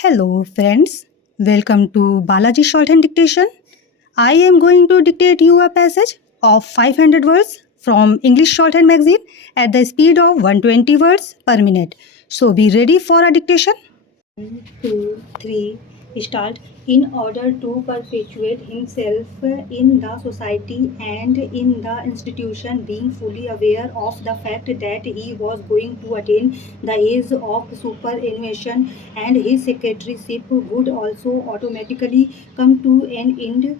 Hello, friends. Welcome to Balaji Shorthand Dictation. I am going to dictate you a passage of 500 words from English Shorthand Magazine at the speed of 120 words per minute. So be ready for a dictation. 1, 2, 3, start. In order to perpetuate himself in the society and in the institution, being fully aware of the fact that he was going to attain the age of superannuation and his secretaryship would also automatically come to an end,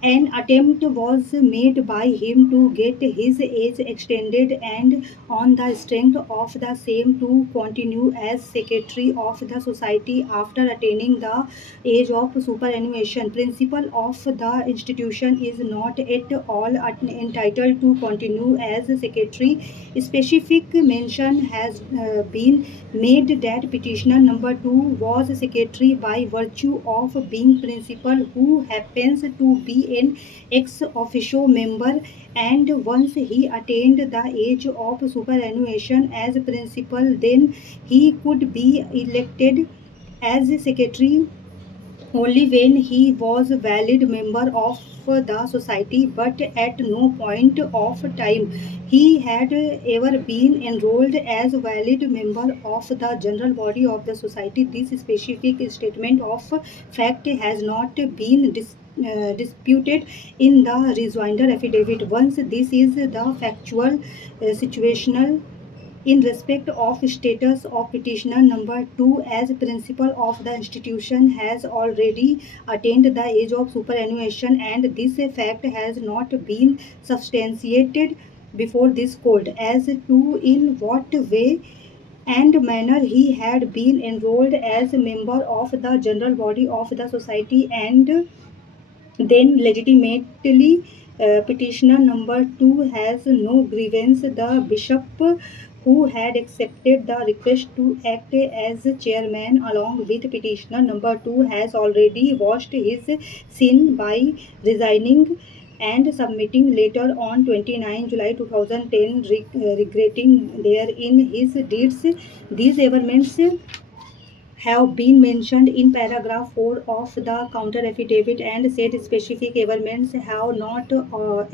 an attempt was made by him to get his age extended and on the strength of the same to continue as secretary of the society after attaining the age of superannuation. Principal of the institution is not at all entitled to continue as secretary. Specific mention has been made that petitioner number 2 was secretary by virtue of being principal who happens to be an ex officio member, and once he attained the age of superannuation as principal, then he could be elected as secretary only when he was a valid member of the society, but at no point of time he had ever been enrolled as a valid member of the general body of the society. This specific statement of fact has not been disputed in the rejoinder affidavit. Once this is the factual situational in respect of status of petitioner number 2 as principal of the institution has already attained the age of superannuation, and this fact has not been substantiated before this court as to in what way and manner he had been enrolled as a member of the general body of the society and then legitimately. Petitioner number 2 has no grievance. The bishop who had accepted the request to act as chairman along with petitioner number 2 has already washed his sin by resigning and submitting later on 29 July 2010 regretting therein his deeds. These amendments have been mentioned in paragraph 4 of the counter affidavit, and said specific amendments have not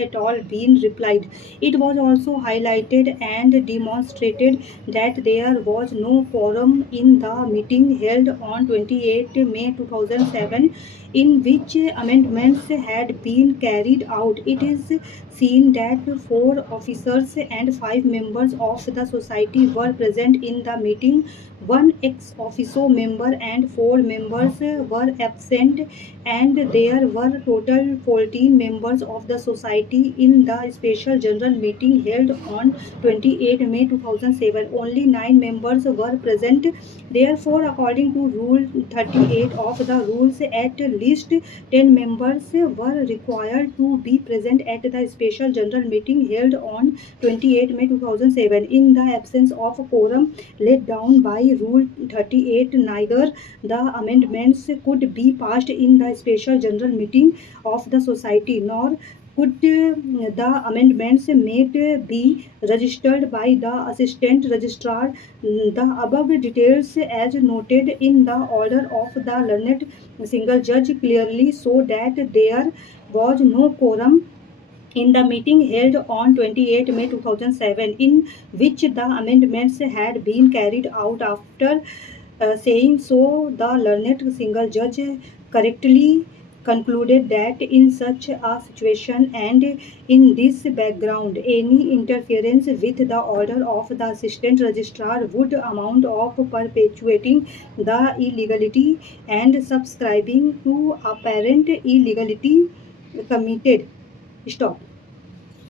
at all been replied. It was also highlighted and demonstrated that there was no quorum in the meeting held on 28 May 2007 in which amendments had been carried out. It is seen that 4 officers and 5 members of the society were present in the meeting. 1 ex officio member and 4 members were absent, and there were total 14 members of the society in the special general meeting held on 28 May 2007. Only 9 members were present. Therefore, according to Rule 38 of the rules, at least 10 members were required to be present at the special general meeting held on 28 May 2007. In the absence of quorum laid down by Rule 38, neither the amendments could be passed in the special general meeting of the society, nor could the amendments made be registered by the assistant registrar. The above details, as noted in the order of the learned single judge, clearly show that there was no quorum in the meeting held on 28 May 2007 in which the amendments had been carried out. After saying so, the learned single judge correctly concluded that in such a situation and in this background, any interference with the order of the assistant registrar would amount of perpetuating the illegality and subscribing to apparent illegality committed. Stop.